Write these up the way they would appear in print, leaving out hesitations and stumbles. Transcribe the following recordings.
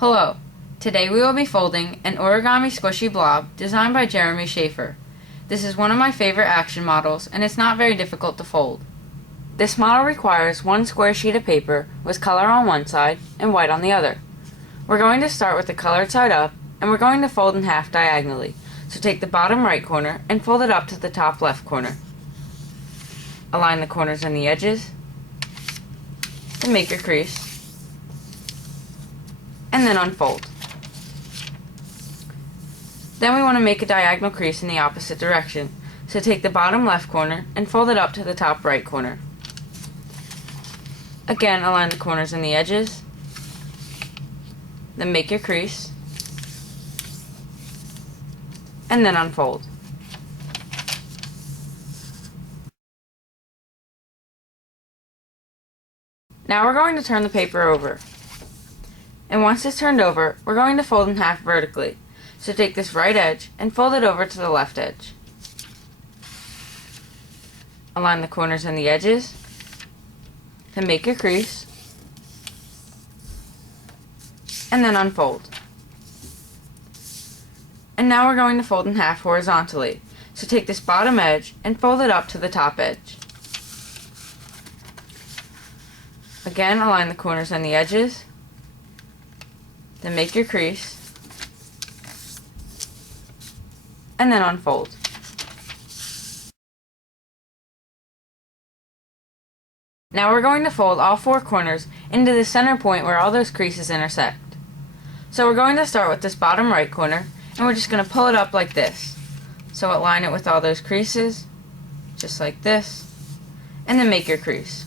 Hello, today we will be folding an Origami Squishy Blob designed by Jeremy Shafer. This is one of my favorite action models and it's not very difficult to fold. This model requires one square sheet of paper with color on one side and white on the other. We're going to start with the colored side up and we're going to fold in half diagonally. So take the bottom right corner and fold it up to the top left corner. Align the corners and the edges and make your crease. And then unfold. Then we want to make a diagonal crease in the opposite direction. So take the bottom left corner and fold it up to the top right corner. Again, align the corners and the edges. Then make your crease. And then unfold. Now we're going to turn the paper over. And once it's turned over, we're going to fold in half vertically. So take this right edge and fold it over to the left edge. Align the corners and the edges. Then make your crease. And then unfold. And now we're going to fold in half horizontally. So take this bottom edge and fold it up to the top edge. Again, align the corners and the edges. Then make your crease, and then unfold. Now we're going to fold all four corners into the center point where all those creases intersect. So we're going to start with this bottom right corner, and we're just going to pull it up like this. So align it with all those creases, just like this, and then make your crease.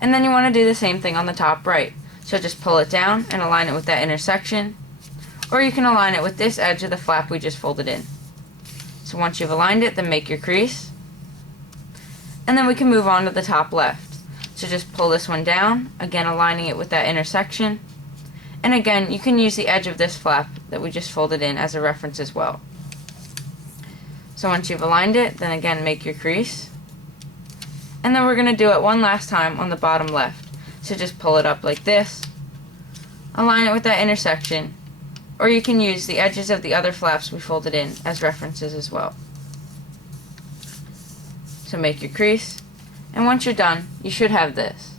And then you want to do the same thing on the top right. So just pull it down and align it with that intersection, or you can align it with this edge of the flap we just folded in. So once you've aligned it, then make your crease, and then we can move on to the top left. So just pull this one down, again aligning it with that intersection, and again you can use the edge of this flap that we just folded in as a reference as well. So once you've aligned it, then again make your crease, and then we're going to do it one last time on the bottom left. So just pull it up like this, align it with that intersection, or you can use the edges of the other flaps we folded in as references as well. So make your crease, and once you're done, you should have this.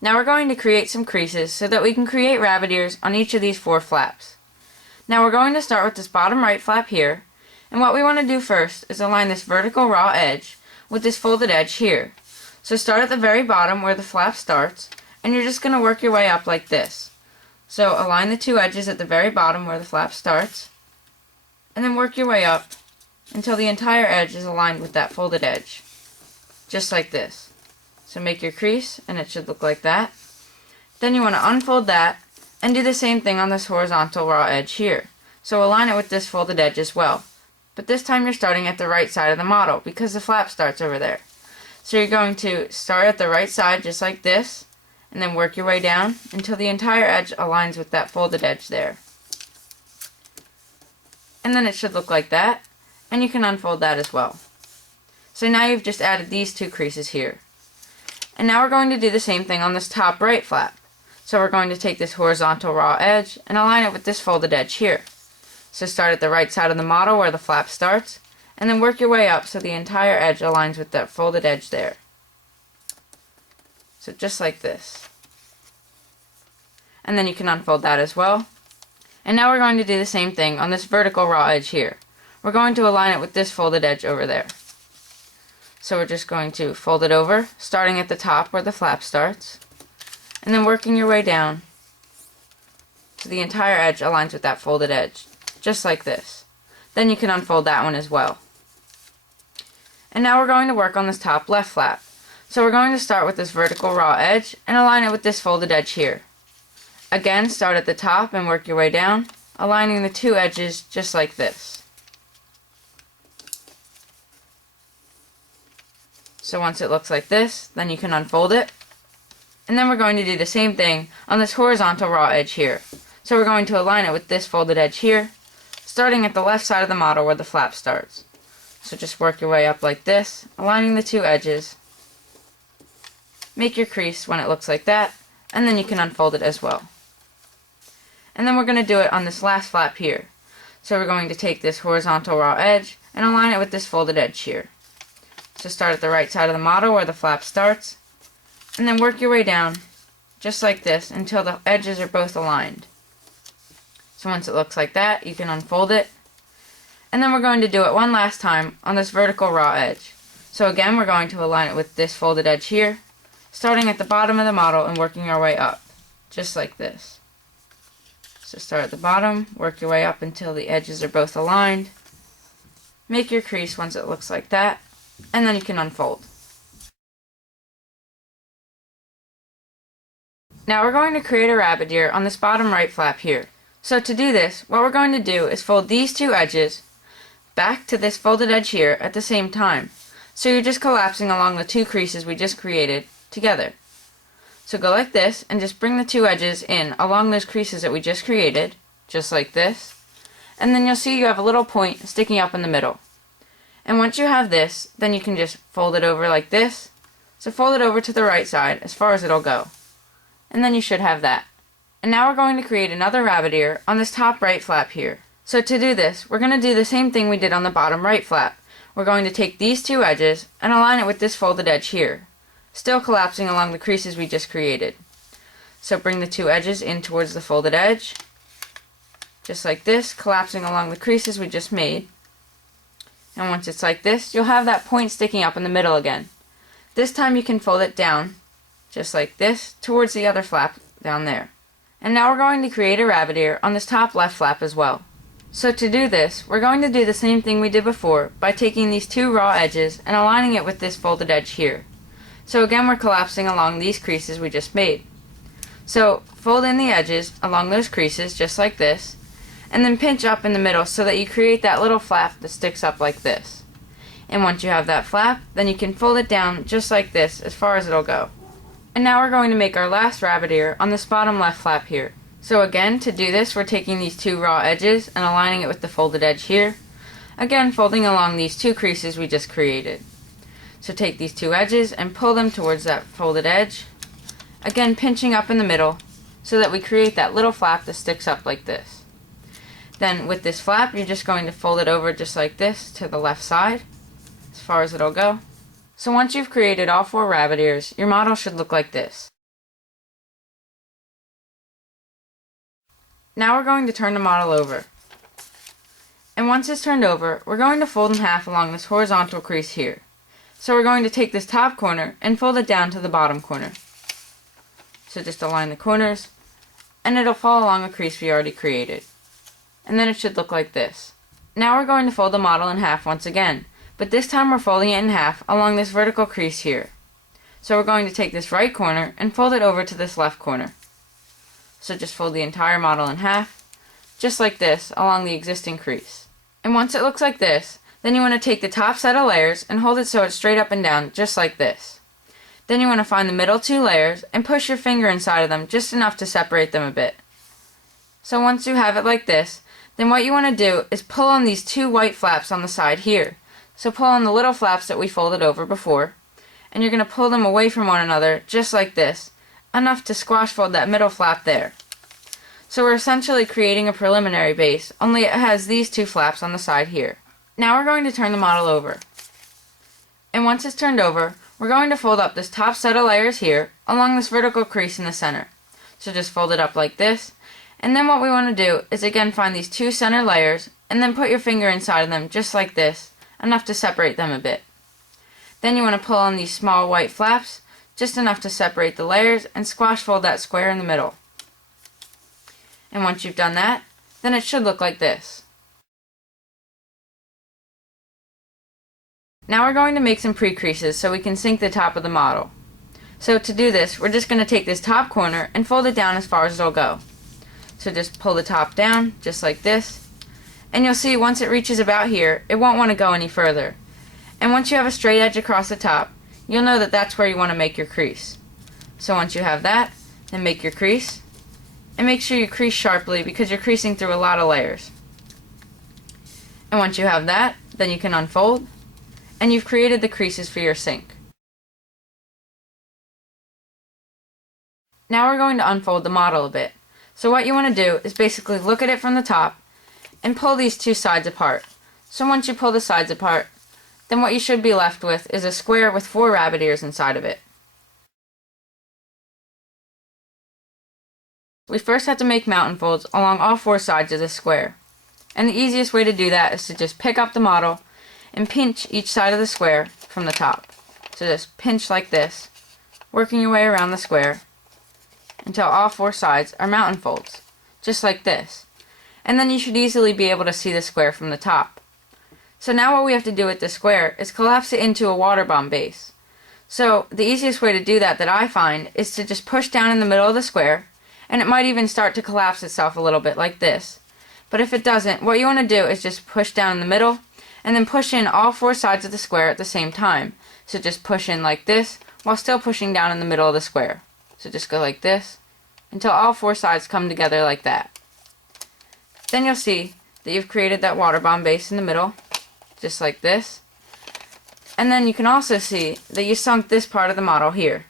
Now we're going to create some creases so that we can create rabbit ears on each of these four flaps. Now we're going to start with this bottom right flap here, and what we want to do first is align this vertical raw edge with this folded edge here. So start at the very bottom where the flap starts, and you're just going to work your way up like this. So align the two edges at the very bottom where the flap starts, and then work your way up until the entire edge is aligned with that folded edge. Just like this. So make your crease, and it should look like that. Then you want to unfold that, and do the same thing on this horizontal raw edge here. So align it with this folded edge as well. But this time you're starting at the right side of the model because the flap starts over there. So you're going to start at the right side just like this, and then work your way down until the entire edge aligns with that folded edge there. And then it should look like that, and you can unfold that as well. So now you've just added these two creases here. And now we're going to do the same thing on this top right flap. So we're going to take this horizontal raw edge and align it with this folded edge here. So start at the right side of the model where the flap starts, and then work your way up so the entire edge aligns with that folded edge there. So just like this. And then you can unfold that as well. And now we're going to do the same thing on this vertical raw edge here. We're going to align it with this folded edge over there. So we're just going to fold it over, starting at the top where the flap starts, and then working your way down so the entire edge aligns with that folded edge. Just like this. Then you can unfold that one as well. And now we're going to work on this top left flap. So we're going to start with this vertical raw edge and align it with this folded edge here. Again, start at the top and work your way down, aligning the two edges just like this. So once it looks like this, then you can unfold it. And then we're going to do the same thing on this horizontal raw edge here. So we're going to align it with this folded edge here, starting at the left side of the model where the flap starts. So just work your way up like this, aligning the two edges, make your crease when it looks like that, and then you can unfold it as well. And then we're going to do it on this last flap here. So we're going to take this horizontal raw edge and align it with this folded edge here. So start at the right side of the model where the flap starts, and then work your way down just like this until the edges are both aligned. So once it looks like that, you can unfold it. And then we're going to do it one last time on this vertical raw edge. So again, we're going to align it with this folded edge here, starting at the bottom of the model and working our way up, just like this. So start at the bottom, work your way up until the edges are both aligned. Make your crease once it looks like that, and then you can unfold. Now we're going to create a rabbit ear on this bottom right flap here. So to do this, what we're going to do is fold these two edges back to this folded edge here at the same time. So you're just collapsing along the two creases we just created together. So go like this and just bring the two edges in along those creases that we just created, just like this. And then you'll see you have a little point sticking up in the middle. And once you have this, then you can just fold it over like this. So fold it over to the right side as far as it'll go. And then you should have that. And now we're going to create another rabbit ear on this top right flap here. So to do this, we're going to do the same thing we did on the bottom right flap. We're going to take these two edges and align it with this folded edge here, still collapsing along the creases we just created. So bring the two edges in towards the folded edge, just like this, collapsing along the creases we just made. And once it's like this, you'll have that point sticking up in the middle again. This time you can fold it down, just like this, towards the other flap down there. And now we're going to create a rabbit ear on this top left flap as well. So to do this, we're going to do the same thing we did before by taking these two raw edges and aligning it with this folded edge here. So again, we're collapsing along these creases we just made. So fold in the edges along those creases just like this, and then pinch up in the middle so that you create that little flap that sticks up like this. And once you have that flap, then you can fold it down just like this as far as it'll go. And now we're going to make our last rabbit ear on this bottom left flap here. So again, to do this, we're taking these two raw edges and aligning it with the folded edge here. Again, folding along these two creases we just created. So take these two edges and pull them towards that folded edge. Again, pinching up in the middle so that we create that little flap that sticks up like this. Then with this flap, you're just going to fold it over just like this to the left side, as far as it'll go. So once you've created all four rabbit ears, your model should look like this. Now we're going to turn the model over. And once it's turned over, we're going to fold in half along this horizontal crease here. So we're going to take this top corner and fold it down to the bottom corner. So just align the corners, and it'll fall along the crease we already created. And then it should look like this. Now we're going to fold the model in half once again, but this time we're folding it in half along this vertical crease here. So we're going to take this right corner and fold it over to this left corner. So just fold the entire model in half, just like this, along the existing crease. And once it looks like this, then you want to take the top set of layers and hold it so it's straight up and down, just like this. Then you want to find the middle two layers and push your finger inside of them just enough to separate them a bit. So once you have it like this, then what you want to do is pull on these two white flaps on the side here. So pull on the little flaps that we folded over before, and you're going to pull them away from one another just like this, enough to squash fold that middle flap there. So we're essentially creating a preliminary base, only it has these two flaps on the side here. Now we're going to turn the model over. And once it's turned over, we're going to fold up this top set of layers here along this vertical crease in the center. So just fold it up like this, and then what we want to do is again find these two center layers and then put your finger inside of them just like this, enough to separate them a bit. Then you want to pull on these small white flaps, just enough to separate the layers, and squash fold that square in the middle. And once you've done that, then it should look like this. Now we're going to make some pre-creases so we can sink the top of the model. So to do this, we're just going to take this top corner and fold it down as far as it'll go. So just pull the top down, just like this. And you'll see once it reaches about here, it won't want to go any further. And once you have a straight edge across the top, you'll know that that's where you want to make your crease. So once you have that, then make your crease. And make sure you crease sharply because you're creasing through a lot of layers. And once you have that, then you can unfold, and you've created the creases for your sink. Now we're going to unfold the model a bit. So what you want to do is basically look at it from the top and pull these two sides apart. So once you pull the sides apart, then what you should be left with is a square with 4 rabbit ears inside of it. We first have to make mountain folds along all 4 sides of the square. And the easiest way to do that is to just pick up the model and pinch each side of the square from the top. So just pinch like this, working your way around the square until all 4 sides are mountain folds, just like this. And then you should easily be able to see the square from the top. So now what we have to do with this square is collapse it into a water bomb base. So the easiest way to do that I find is to just push down in the middle of the square, and it might even start to collapse itself a little bit like this. But if it doesn't, what you want to do is just push down in the middle and then push in all 4 sides of the square at the same time. So just push in like this while still pushing down in the middle of the square. So just go like this until all 4 sides come together like that. Then you'll see that you've created that water bomb base in the middle, just like this. And then you can also see that you sunk this part of the model here.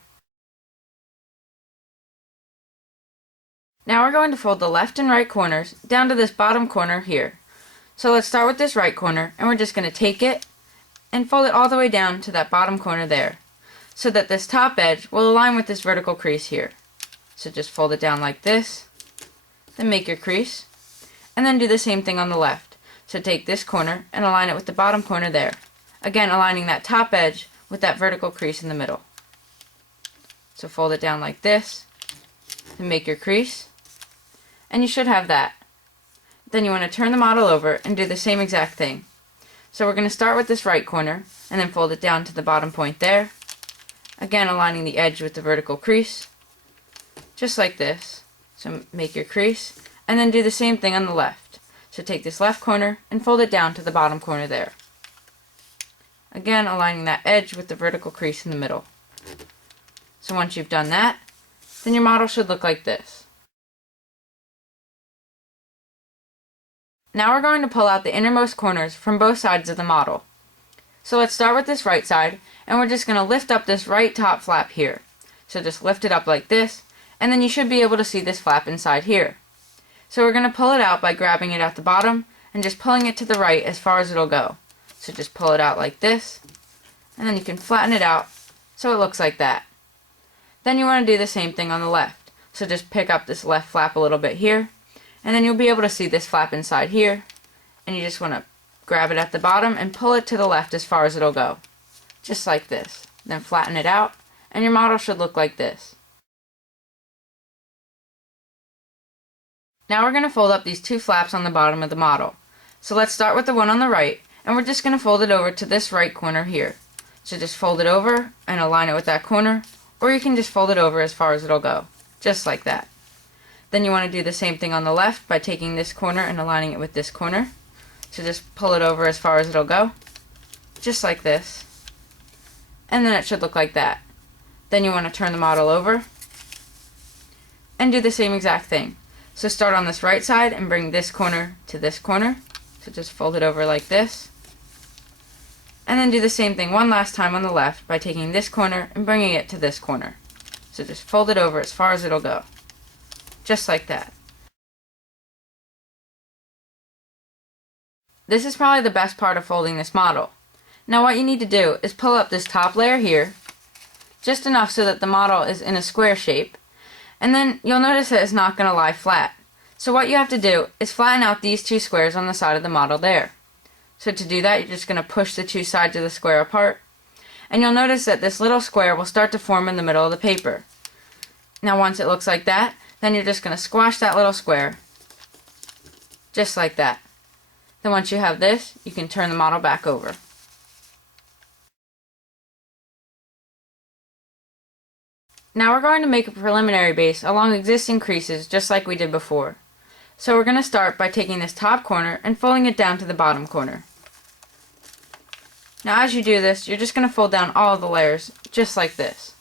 Now we're going to fold the left and right corners down to this bottom corner here. So let's start with this right corner, and we're just going to take it and fold it all the way down to that bottom corner there, so that this top edge will align with this vertical crease here. So just fold it down like this, then make your crease, and then do the same thing on the left. So take this corner and align it with the bottom corner there. Again, aligning that top edge with that vertical crease in the middle. So fold it down like this, and make your crease, and you should have that. Then you want to turn the model over and do the same exact thing. So we're going to start with this right corner and then fold it down to the bottom point there. Again, aligning the edge with the vertical crease, just like this. So make your crease, and then do the same thing on the left. So take this left corner and fold it down to the bottom corner there. Again, aligning that edge with the vertical crease in the middle. So once you've done that, then your model should look like this. Now we're going to pull out the innermost corners from both sides of the model. So let's start with this right side, and we're just going to lift up this right top flap here. So just lift it up like this, and then you should be able to see this flap inside here. So we're going to pull it out by grabbing it at the bottom and just pulling it to the right as far as it'll go. So just pull it out like this, and then you can flatten it out so it looks like that. Then you want to do the same thing on the left. So just pick up this left flap a little bit here, and then you'll be able to see this flap inside here, and you just want to grab it at the bottom and pull it to the left as far as it'll go. Just like this. Then flatten it out, and your model should look like this. Now we're going to fold up these 2 flaps on the bottom of the model. So let's start with the one on the right, and we're just going to fold it over to this right corner here. So just fold it over and align it with that corner, or you can just fold it over as far as it'll go. Just like that. Then you want to do the same thing on the left by taking this corner and aligning it with this corner. So just pull it over as far as it'll go. Just like this. And then it should look like that. Then you want to turn the model over and do the same exact thing. So start on this right side and bring this corner to this corner. So just fold it over like this. And then do the same thing one last time on the left by taking this corner and bringing it to this corner. So just fold it over as far as it'll go. Just like that. This is probably the best part of folding this model. Now what you need to do is pull up this top layer here, just enough so that the model is in a square shape, and then you'll notice that it's not going to lie flat. So what you have to do is flatten out these 2 squares on the side of the model there. So to do that, you're just going to push the 2 sides of the square apart, and you'll notice that this little square will start to form in the middle of the paper. Now once it looks like that, then you're just going to squash that little square, just like that. Then once you have this, you can turn the model back over. Now we're going to make a preliminary base along existing creases just like we did before. So we're going to start by taking this top corner and folding it down to the bottom corner. Now as you do this, you're just going to fold down all of the layers just like this.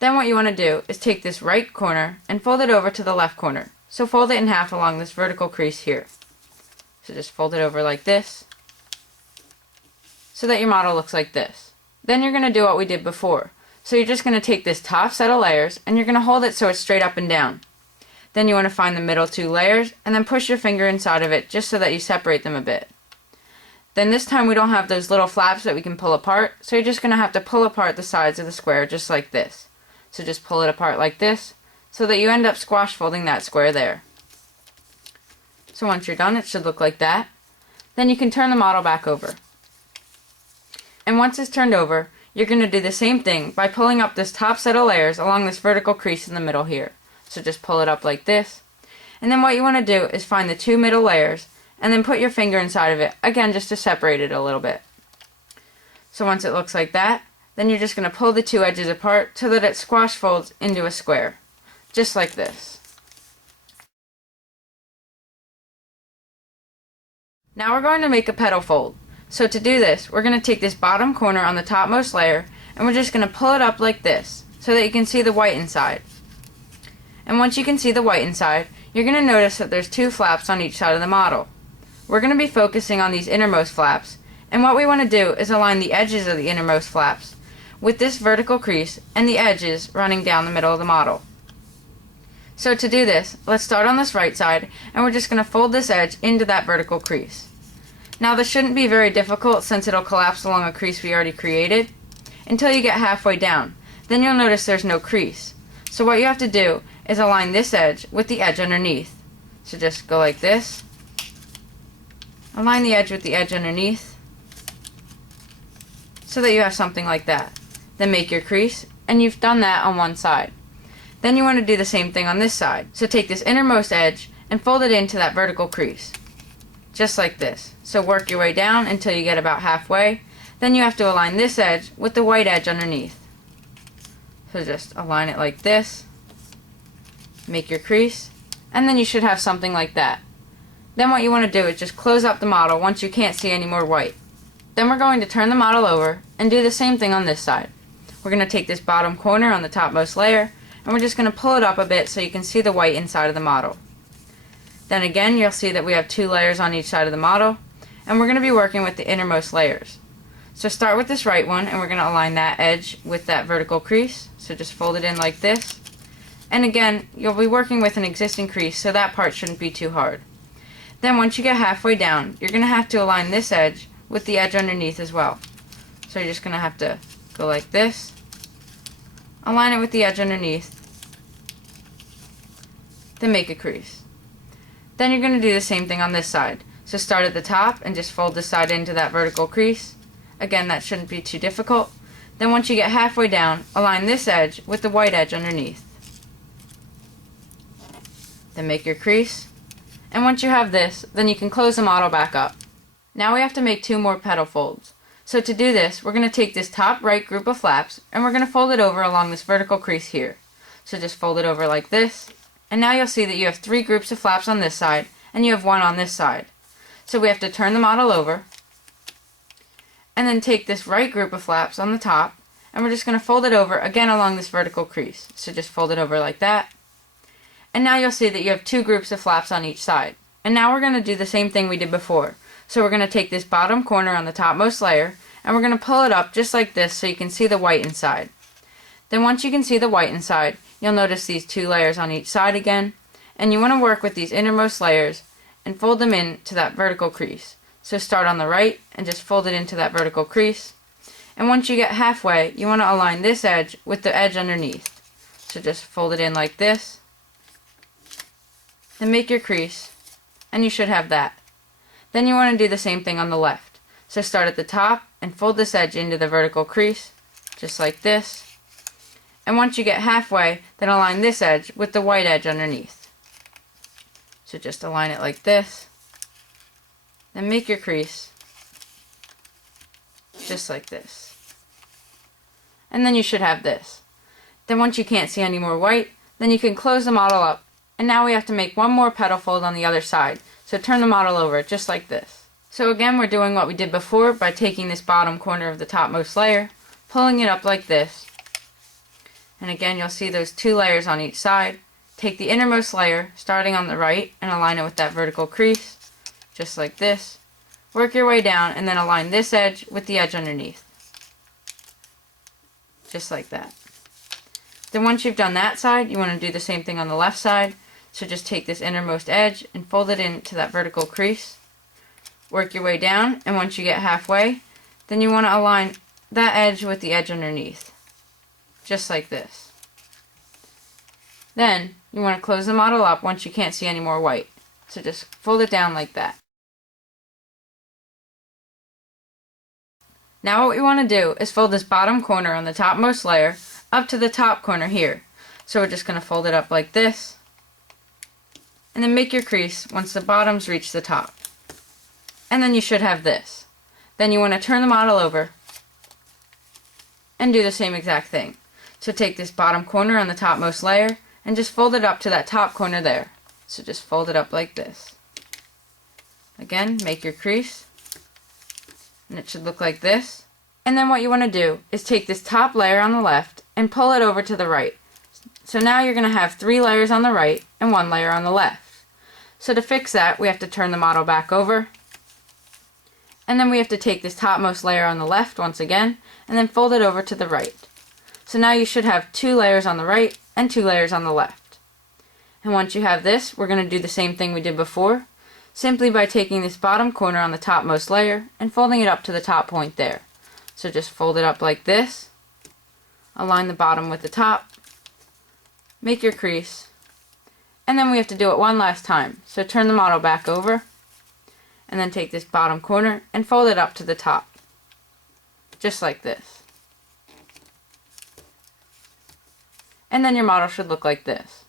Then what you want to do is take this right corner and fold it over to the left corner. So fold it in half along this vertical crease here. So just fold it over like this, so that your model looks like this. Then you're going to do what we did before. So you're just going to take this top set of layers and you're going to hold it so it's straight up and down. Then you want to find the middle two layers and then push your finger inside of it just so that you separate them a bit. Then this time we don't have those little flaps that we can pull apart, so you're just going to have to pull apart the sides of the square just like this. So just pull it apart like this so that you end up squash folding that square there. So once you're done, it should look like that. Then you can turn the model back over. And once it's turned over, you're going to do the same thing by pulling up this top set of layers along this vertical crease in the middle here. So just pull it up like this. And then what you want to do is find the two middle layers and then put your finger inside of it, again just to separate it a little bit. So once it looks like that, then you're just going to pull the two edges apart so that it squash folds into a square. Just like this. Now we're going to make a petal fold. So to do this, we're going to take this bottom corner on the topmost layer and we're just going to pull it up like this so that you can see the white inside. And once you can see the white inside, you're going to notice that there's two flaps on each side of the model. We're going to be focusing on these innermost flaps, and what we want to do is align the edges of the innermost flaps with this vertical crease and the edges running down the middle of the model. So to do this, let's start on this right side and we're just going to fold this edge into that vertical crease. Now this shouldn't be very difficult since it'll collapse along a crease we already created until you get halfway down. Then you'll notice there's no crease. So what you have to do is align this edge with the edge underneath. So just go like this. Align the edge with the edge underneath so that you have something like that. Then make your crease, and you've done that on one side. Then you want to do the same thing on this side. So take this innermost edge and fold it into that vertical crease. Just like this. So work your way down until you get about halfway. Then you have to align this edge with the white edge underneath. So just align it like this. Make your crease, and then you should have something like that. Then what you want to do is just close up the model once you can't see any more white. Then we're going to turn the model over and do the same thing on this side. We're going to take this bottom corner on the topmost layer and we're just going to pull it up a bit so you can see the white inside of the model. Then again, you'll see that we have two layers on each side of the model, and we're going to be working with the innermost layers. So start with this right one and we're going to align that edge with that vertical crease. So just fold it in like this. And again, you'll be working with an existing crease, so that part shouldn't be too hard. Then once you get halfway down, you're going to have to align this edge with the edge underneath as well. So you're just going to have to go like this, align it with the edge underneath, then make a crease. Then you're going to do the same thing on this side. So start at the top and just fold this side into that vertical crease. Again, that shouldn't be too difficult. Then once you get halfway down, align this edge with the white edge underneath. Then make your crease. And once you have this, then you can close the model back up. Now we have to make two more petal folds. So to do this, we're going to take this top right group of flaps and we're going to fold it over along this vertical crease here. So just fold it over like this. And now you'll see that you have three groups of flaps on this side and you have one on this side. So we have to turn the model over and then take this right group of flaps on the top and we're just going to fold it over again along this vertical crease. So just fold it over like that. And now you'll see that you have two groups of flaps on each side. And now we're going to do the same thing we did before. So we're going to take this bottom corner on the topmost layer and we're going to pull it up just like this so you can see the white inside. Then once you can see the white inside, you'll notice these two layers on each side again. And you want to work with these innermost layers and fold them into that vertical crease. So start on the right and just fold it into that vertical crease. And once you get halfway, you want to align this edge with the edge underneath. So just fold it in like this. Then make your crease, and you should have that. Then you want to do the same thing on the left. So start at the top and fold this edge into the vertical crease, just like this. And once you get halfway, then align this edge with the white edge underneath. So just align it like this. Then make your crease, just like this. And then you should have this. Then once you can't see any more white, then you can close the model up. And now we have to make one more petal fold on the other side. So turn the model over just like this. So again, we're doing what we did before by taking this bottom corner of the topmost layer, pulling it up like this. And again, you'll see those two layers on each side. Take the innermost layer, starting on the right, and align it with that vertical crease, just like this. Work your way down and then align this edge with the edge underneath. just like that. Then once you've done that side, you want to do the same thing on the left side. So just take this innermost edge and fold it into that vertical crease. Work your way down, and once you get halfway, then you want to align that edge with the edge underneath, just like this. Then you want to close the model up once you can't see any more white. So just fold it down like that. Now what we want to do is fold this bottom corner on the topmost layer up to the top corner here. So we're just going to fold it up like this, and then make your crease once the bottoms reach the top. And then you should have this. Then you want to turn the model over and do the same exact thing. So take this bottom corner on the topmost layer and just fold it up to that top corner there. So just fold it up like this. Again, make your crease, and it should look like this. And then what you want to do is take this top layer on the left and pull it over to the right. So now you're going to have 3 layers on the right and 1 layer on the left. So to fix that, we have to turn the model back over, and then we have to take this topmost layer on the left once again and then fold it over to the right. So now you should have 2 layers on the right and 2 layers on the left. And once you have this, we're going to do the same thing we did before, simply by taking this bottom corner on the topmost layer and folding it up to the top point there. So just fold it up like this, align the bottom with the top, make your crease, and then we have to do it one last time. So turn the model back over, and then take this bottom corner and fold it up to the top, just like this. And then your model should look like this.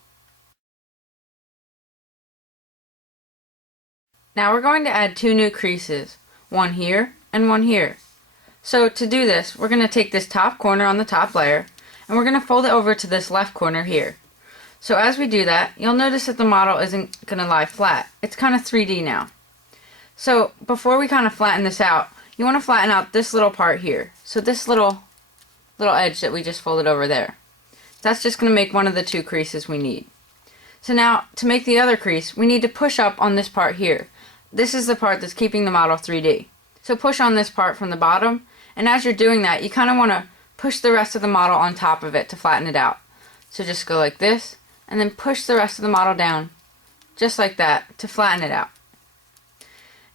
Now we're going to add 2 new creases, one here and one here. So to do this, we're going to take this top corner on the top layer, and we're going to fold it over to this left corner here. So as we do that, you'll notice that the model isn't going to lie flat. It's kind of 3D now. So before we kind of flatten this out, you want to flatten out this little part here. So this little edge that we just folded over there. That's just going to make one of the 2 creases we need. So now, to make the other crease, we need to push up on this part here. This is the part that's keeping the model 3D. So push on this part from the bottom, and as you're doing that, you kind of want to push the rest of the model on top of it to flatten it out. So just go like this, and then push the rest of the model down, just like that, to flatten it out.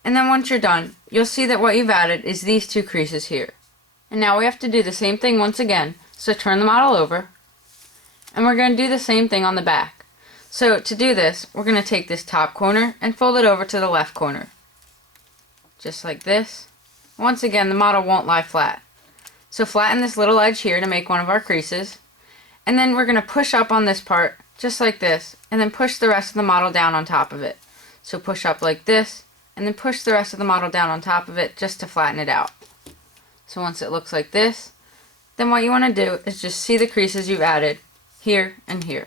And then once you're done, you'll see that what you've added is these 2 creases here. And now we have to do the same thing once again, so turn the model over, and we're going to do the same thing on the back. So to do this, we're going to take this top corner and fold it over to the left corner, just like this. Once again, the model won't lie flat. So flatten this little edge here to make one of our creases, and then we're going to push up on this part, just like this, and then push the rest of the model down on top of it. So push up like this, and then push the rest of the model down on top of it just to flatten it out. So once it looks like this, then what you want to do is just see the creases you've added here and here.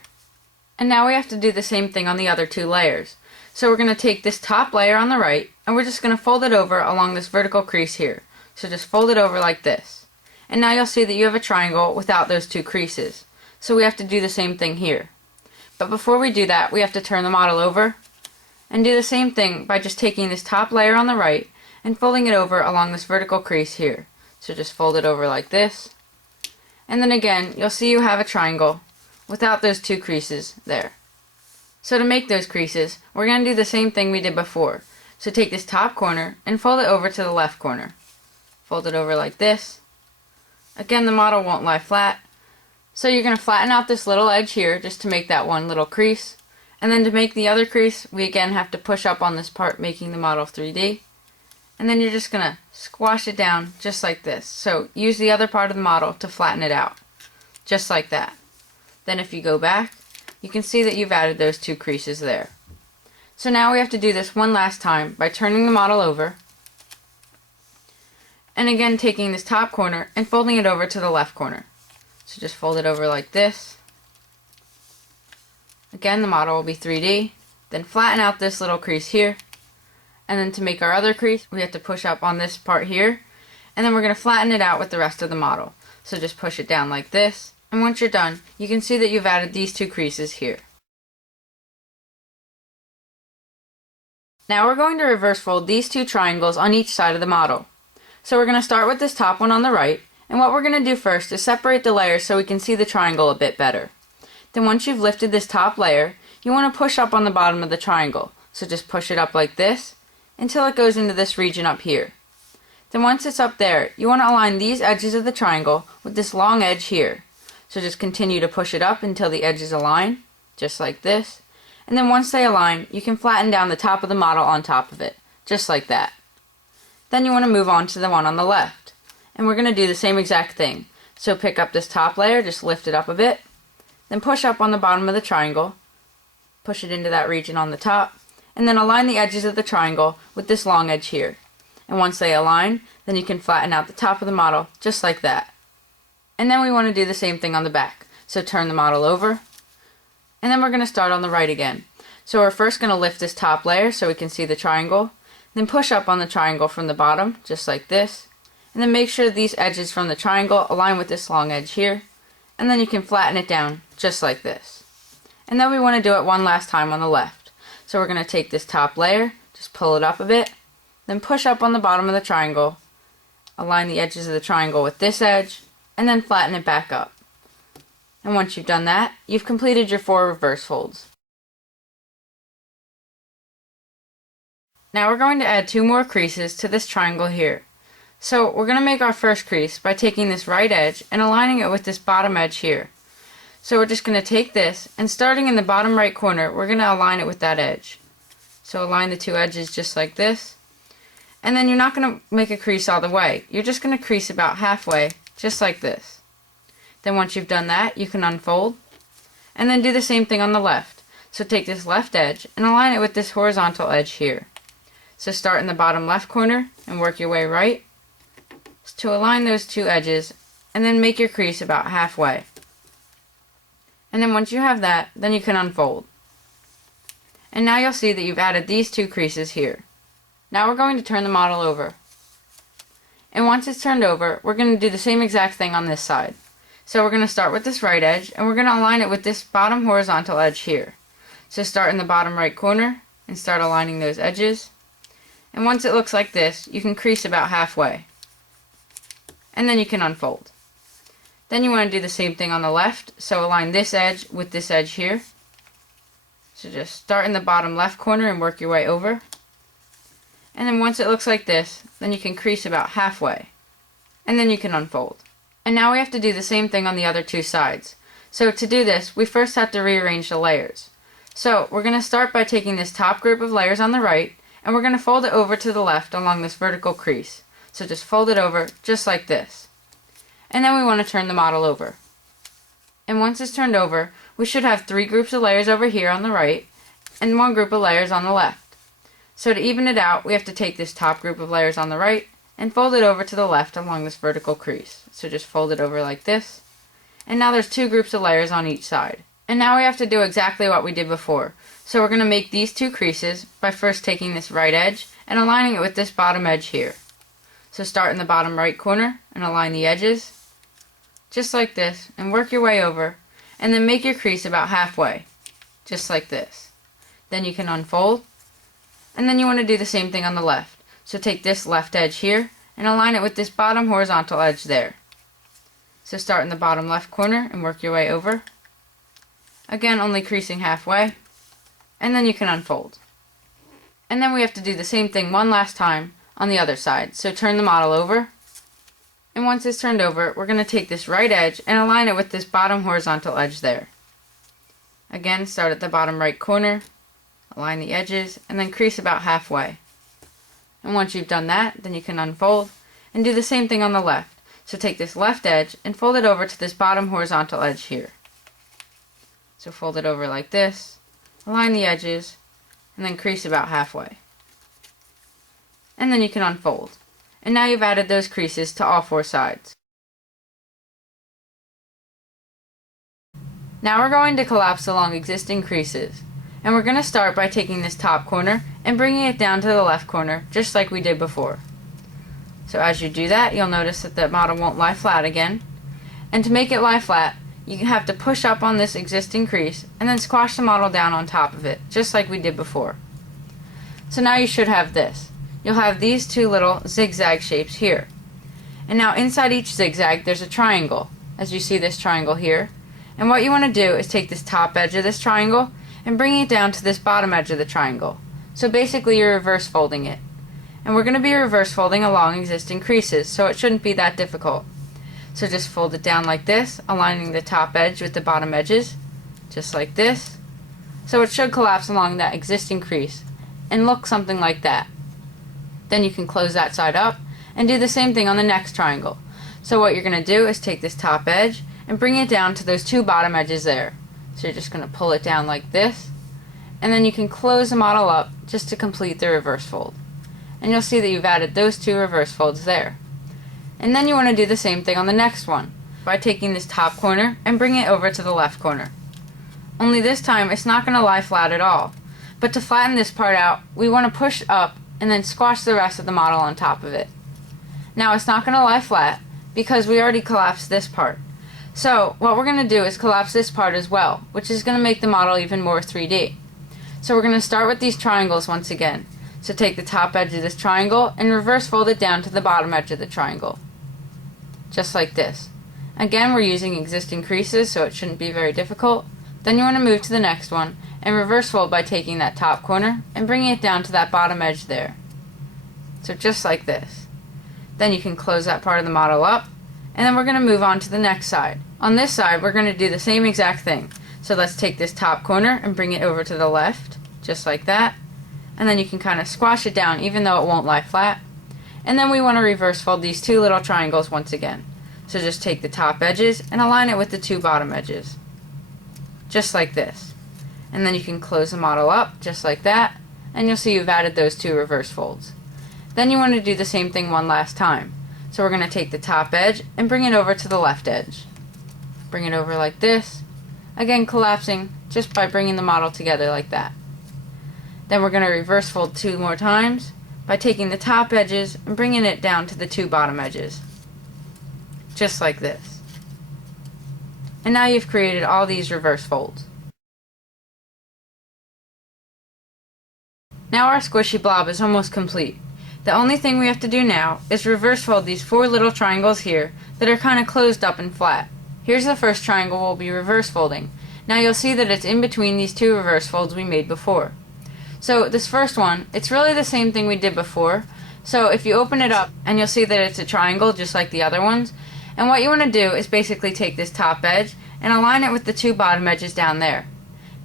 And now we have to do the same thing on the other 2 layers. So we're going to take this top layer on the right, and we're just going to fold it over along this vertical crease here. So just fold it over like this. And now you'll see that you have a triangle without those 2 creases. So we have to do the same thing here. But before we do that, we have to turn the model over and do the same thing by just taking this top layer on the right and folding it over along this vertical crease here. So just fold it over like this. And then again, you'll see you have a triangle without those 2 creases there. So to make those creases, we're going to do the same thing we did before. So take this top corner and fold it over to the left corner. Fold it over like this. Again, the model won't lie flat. So you're going to flatten out this little edge here just to make that one little crease. And then to make the other crease, we again have to push up on this part, making the model 3D. And then you're just going to squash it down just like this. So use the other part of the model to flatten it out, just like that. Then if you go back, you can see that you've added those 2 creases there. So now we have to do this one last time by turning the model over, and again taking this top corner and folding it over to the left corner. So just fold it over like this. Again, the model will be 3D. Then flatten out this little crease here. And then to make our other crease, we have to push up on this part here. And then we're going to flatten it out with the rest of the model. So just push it down like this. And once you're done, you can see that you've added these 2 creases here. Now we're going to reverse fold these 2 triangles on each side of the model. So we're going to start with this top one on the right, And what we're going to do first is separate the layers so we can see the triangle a bit better. Then once you've lifted this top layer, you want to push up on the bottom of the triangle. So just push it up like this until it goes into this region up here. Then once it's up there, you want to align these edges of the triangle with this long edge here. So just continue to push it up until the edges align, just like this. And then once they align, you can flatten down the top of the model on top of it, just like that. Then you want to move on to the one on the left. And we're going to do the same exact thing. So pick up this top layer, just lift it up a bit, then push up on the bottom of the triangle, push it into that region on the top, and then align the edges of the triangle with this long edge here. And once they align, then you can flatten out the top of the model just like that. And then we want to do the same thing on the back. So turn the model over, and then we're going to start on the right again. So we're first going to lift this top layer so we can see the triangle, then push up on the triangle from the bottom just like this, and then make sure these edges from the triangle align with this long edge here, and then you can flatten it down just like this. And then we want to do it one last time on the left. So we're going to take this top layer, just pull it up a bit, then push up on the bottom of the triangle, align the edges of the triangle with this edge, and then flatten it back up. And once you've done that, you've completed your 4 reverse folds. Now we're going to add 2 more creases to this triangle here. So we're going to make our first crease by taking this right edge and aligning it with this bottom edge here. So we're just going to take this, and starting in the bottom right corner, we're going to align it with that edge. So align the 2 edges just like this. And then you're not going to make a crease all the way. You're just going to crease about halfway, just like this. Then once you've done that, you can unfold. And then do the same thing on the left. So take this left edge and align it with this horizontal edge here. So start in the bottom left corner and work your way right to align those 2 edges, and then make your crease about halfway. And then once you have that, then you can unfold. And now you'll see that you've added these 2 creases here. Now we're going to turn the model over. And once it's turned over, we're going to do the same exact thing on this side. So we're going to start with this right edge, and we're going to align it with this bottom horizontal edge here. So start in the bottom right corner and start aligning those edges. And once it looks like this, you can crease about halfway. And then you can unfold. Then you want to do the same thing on the left, so align this edge with this edge here. So just start in the bottom left corner and work your way over. And then once it looks like this, then you can crease about halfway. And then you can unfold. And now we have to do the same thing on the other 2 sides. So to do this, we first have to rearrange the layers. So we're going to start by taking this top group of layers on the right, and we're going to fold it over to the left along this vertical crease. So just fold it over just like this. And then we want to turn the model over. And once it's turned over, we should have 3 groups of layers over here on the right, and 1 group of layers on the left. So to even it out, we have to take this top group of layers on the right and fold it over to the left along this vertical crease. So just fold it over like this. And now there's 2 groups of layers on each side. And now we have to do exactly what we did before. So we're going to make these 2 creases by first taking this right edge and aligning it with this bottom edge here. So start in the bottom right corner and align the edges, just like this, and work your way over, and then make your crease about halfway, just like this. Then you can unfold, and then you want to do the same thing on the left. So take this left edge here and align it with this bottom horizontal edge there. So start in the bottom left corner and work your way over, again only creasing halfway, and then you can unfold. And then we have to do the same thing one last time on the other side. So turn the model over, and once it's turned over, we're going to take this right edge and align it with this bottom horizontal edge there. Again, start at the bottom right corner, align the edges, and then crease about halfway. And once you've done that, then you can unfold and do the same thing on the left. So take this left edge and fold it over to this bottom horizontal edge here. So fold it over like this, align the edges, and then crease about halfway. And then you can unfold. And now you've added those creases to all 4 sides. Now we're going to collapse along existing creases. And we're going to start by taking this top corner and bringing it down to the left corner, just like we did before. So as you do that, you'll notice that the model won't lie flat again. And to make it lie flat, you have to push up on this existing crease and then squash the model down on top of it, just like we did before. So now you should have this. You'll have these 2 little zigzag shapes here. And now inside each zigzag there's a triangle, as you see this triangle here. And what you want to do is take this top edge of this triangle and bring it down to this bottom edge of the triangle. So basically you're reverse folding it. And we're going to be reverse folding along existing creases, so it shouldn't be that difficult. So just fold it down like this, aligning the top edge with the bottom edges, just like this. So it should collapse along that existing crease and look something like that. Then you can close that side up and do the same thing on the next triangle. So what you're going to do is take this top edge and bring it down to those two bottom edges there. So you're just going to pull it down like this, and then you can close the model up just to complete the reverse fold. And you'll see that you've added those two reverse folds there. And then you want to do the same thing on the next one by taking this top corner and bring it over to the left corner. Only this time it's not going to lie flat at all. But to flatten this part out, we want to push up and then squash the rest of the model on top of it. Now it's not going to lie flat because we already collapsed this part. So what we're going to do is collapse this part as well, which is going to make the model even more 3D. So we're going to start with these triangles once again. So take the top edge of this triangle and reverse fold it down to the bottom edge of the triangle. Just like this. Again, we're using existing creases, so it shouldn't be very difficult. Then you want to move to the next one and reverse fold by taking that top corner and bringing it down to that bottom edge there. So just like this. Then you can close that part of the model up, and then we're going to move on to the next side. On this side, we're going to do the same exact thing. So let's take this top corner and bring it over to the left, just like that. And then you can kind of squash it down even though it won't lie flat. And then we want to reverse fold these two little triangles once again. So just take the top edges and align it with the two bottom edges. Just like this. And then you can close the model up just like that, and you'll see you've added those two reverse folds. Then you want to do the same thing one last time. So we're going to take the top edge and bring it over to the left edge. Bring it over like this. Again, collapsing just by bringing the model together like that. Then we're going to reverse fold two more times by taking the top edges and bringing it down to the two bottom edges. Just like this. And now you've created all these reverse folds. Now our squishy blob is almost complete. The only thing we have to do now is reverse fold these four little triangles here that are kind of closed up and flat. Here's the first triangle we'll be reverse folding. Now you'll see that it's in between these two reverse folds we made before. So this first one, it's really the same thing we did before. So if you open it up, and you'll see that it's a triangle just like the other ones. And what you want to do is basically take this top edge and align it with the two bottom edges down there.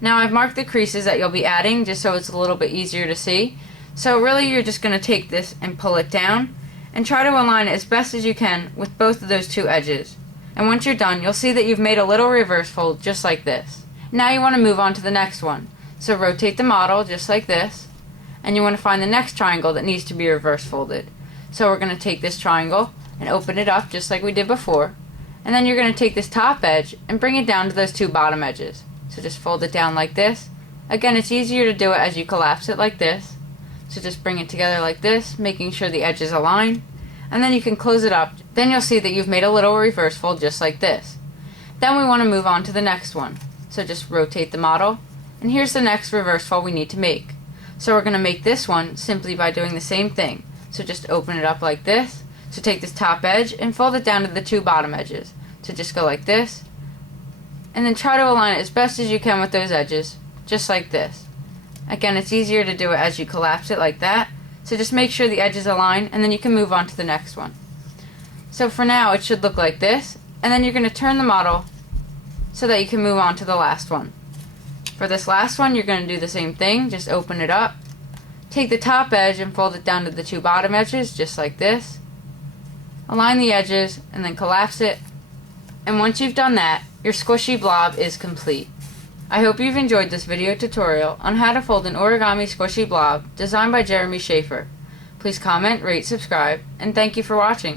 Now I've marked the creases that you'll be adding just so it's a little bit easier to see. So really you're just going to take this and pull it down and try to align it as best as you can with both of those two edges. And once you're done, you'll see that you've made a little reverse fold just like this. Now you want to move on to the next one. So rotate the model just like this, and you want to find the next triangle that needs to be reverse folded. So we're going to take this triangle and open it up just like we did before, and then you're going to take this top edge and bring it down to those two bottom edges. So just fold it down like this. Again, it's easier to do it as you collapse it like this. So just bring it together like this, making sure the edges align, and then you can close it up. Then you'll see that you've made a little reverse fold just like this. Then we want to move on to the next one. So just rotate the model, and here's the next reverse fold we need to make. So we're going to make this one simply by doing the same thing. So just open it up like this. So take this top edge and fold it down to the two bottom edges. So just go like this, and then try to align it as best as you can with those edges, just like this. Again, it's easier to do it as you collapse it like that. So just make sure the edges align, and then you can move on to the next one. So for now it should look like this, and then you're going to turn the model so that you can move on to the last one. For this last one, you're going to do the same thing. Just open it up, take the top edge and fold it down to the two bottom edges, just like this. Align the edges and then collapse it. And once you've done that, your squishy blob is complete. I hope you've enjoyed this video tutorial on how to fold an origami squishy blob designed by Jeremy Shafer. Please comment, rate, subscribe, and thank you for watching.